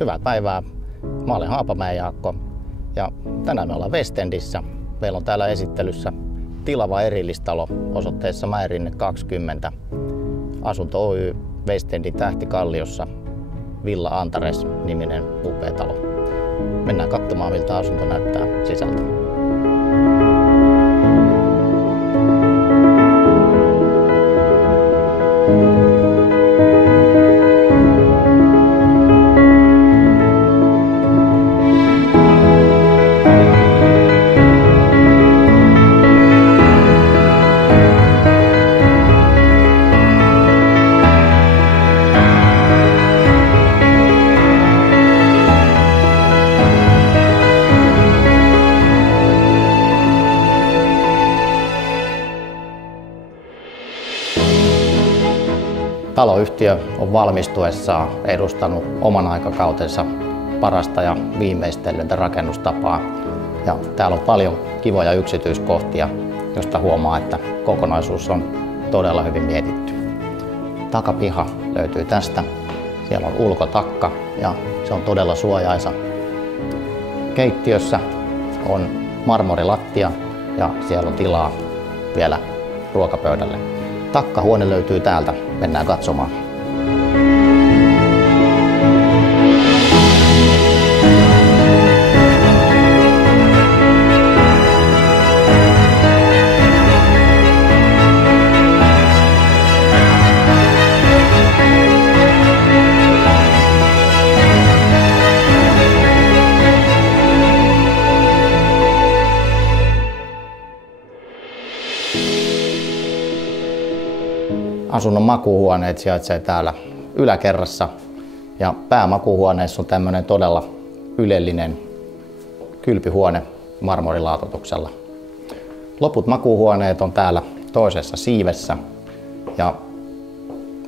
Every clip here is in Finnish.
Hyvää päivää. Mä olen Haapamäen Jaakko ja tänään me ollaan West Endissä. Meillä on täällä esittelyssä tilava erillistalo osoitteessa Mäenrinne 20. Asunto Oy West Endin Tähtikalliossa. Villa Antares -niminen upea talo. Mennään katsomaan, miltä asunto näyttää sisältä. Taloyhtiö on valmistuessaan edustanut oman aikakautensa parasta ja viimeistellintä rakennustapaa. Ja täällä on paljon kivoja yksityiskohtia, josta huomaa, että kokonaisuus on todella hyvin mietitty. Takapiha löytyy tästä. Siellä on ulkotakka ja se on todella suojaisa. Keittiössä on marmorilattia ja siellä on tilaa vielä ruokapöydälle. Takkahuone löytyy täältä. Mennään katsomaan. Asunnon makuuhuoneet sijaitsee täällä yläkerrassa ja päämakuuhuoneessa on tämmöinen todella ylellinen kylpyhuone marmorilaatoituksella. Loput makuuhuoneet on täällä toisessa siivessä ja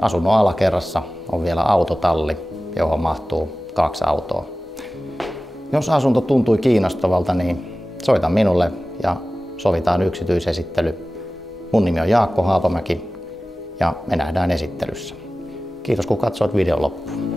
asunnon alakerrassa on vielä autotalli, johon mahtuu 2 autoa. Jos asunto tuntui kiinnostavalta, niin soita minulle ja sovitaan yksityisesittely. Mun nimi on Jaakko Haapamäki. Ja me nähdään esittelyssä. Kiitos kun katsoit videon loppuun.